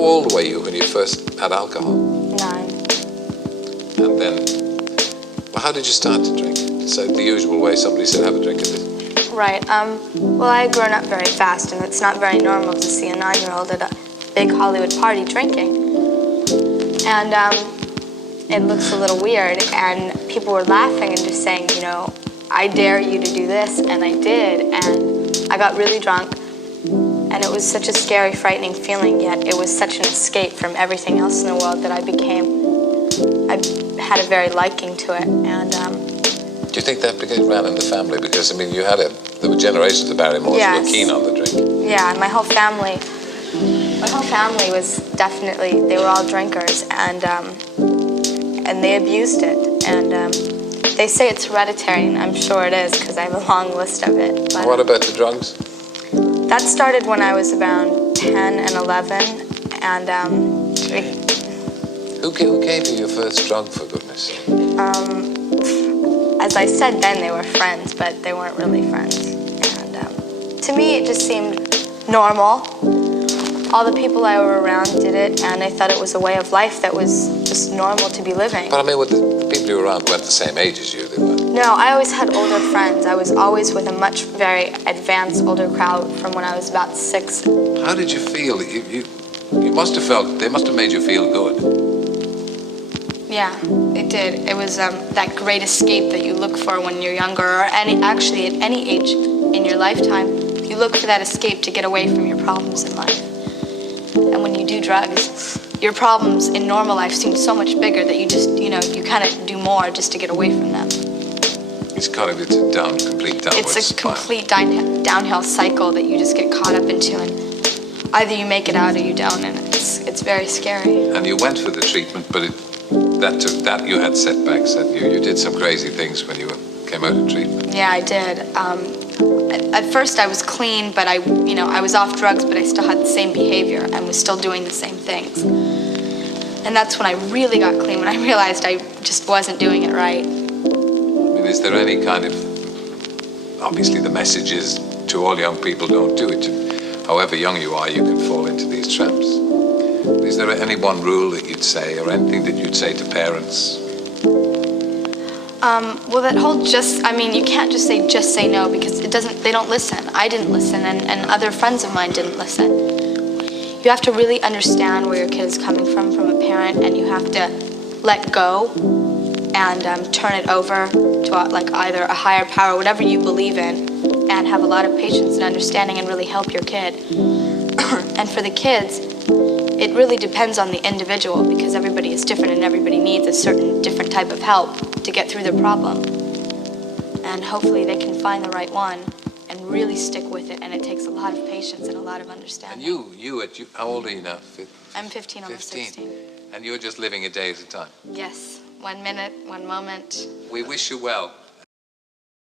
How old were you when you first had alcohol? 9. And then, well, how did you start to drink? So the usual way, somebody said, have a drink of this. Right. Well, I had grown up very fast, and it's not very normal to see a 9-year-old at a big Hollywood party drinking. And it looks a little weird, and people were laughing and just saying, you know, I dare you to do this, and I did, and I got really drunk, and it was such a scary, frightening feeling, yet it was such an escape from everything else in the world that I had a very liking to it, and do you think that ran in the family? Because, I mean, there were generations of Barrymores who were keen on the drink. Yeah, my whole family was definitely, they were all drinkers, and they abused it, and they say it's hereditary, and I'm sure it is, because I have a long list of it. But what about the drugs? That started when I was around 10 and 11, and Who gave you your first drug, for goodness sake? As I said then, they were friends, but they weren't really friends. And to me, it just seemed normal. All the people I were around did it, and I thought it was a way of life that was just normal to be living. But I mean, the people you were around weren't the same age as you, they were? No, I always had older friends. I was always with a very advanced older crowd from when I was about 6. How did you feel? You must have felt, they must have made you feel good. Yeah, it did. It was that great escape that you look for when you're younger, or actually at any age in your lifetime. You look for that escape to get away from your problems in life. And when you do drugs, your problems in normal life seem so much bigger that you just, you kind of do more just to get away from them. It's kind of, it's a complete downward It's a complete downhill cycle that you just get caught up into, and either you make it out or you don't, and it's very scary. And you went for the treatment, but that you had setbacks, and you did some crazy things when you came out of treatment. Yeah, I did. At first I was clean, but I was off drugs, but I still had the same behavior and was still doing the same things. And that's when I really got clean, when I realized I just wasn't doing it right. I mean, is there any kind of, obviously the message is to all young people, don't do it. However young you are, you can fall into these traps. Is there any one rule that you'd say, or anything that you'd say to parents? Well, that whole you can't just say no, because they don't listen. I didn't listen, and other friends of mine didn't listen. You have to really understand where your kid is coming from a parent, and you have to let go and turn it over to either a higher power, whatever you believe in, and have a lot of patience and understanding and really help your kid. And for the kids, it really depends on the individual, because everybody is different and everybody needs a certain different type of help to get through their problem. And hopefully they can find the right one and really stick with it, and it takes a lot of patience and a lot of understanding. And how old are you now? I'm 15, almost 16. And you're just living a day at a time? Yes, 1 minute, 1 moment. We wish you well.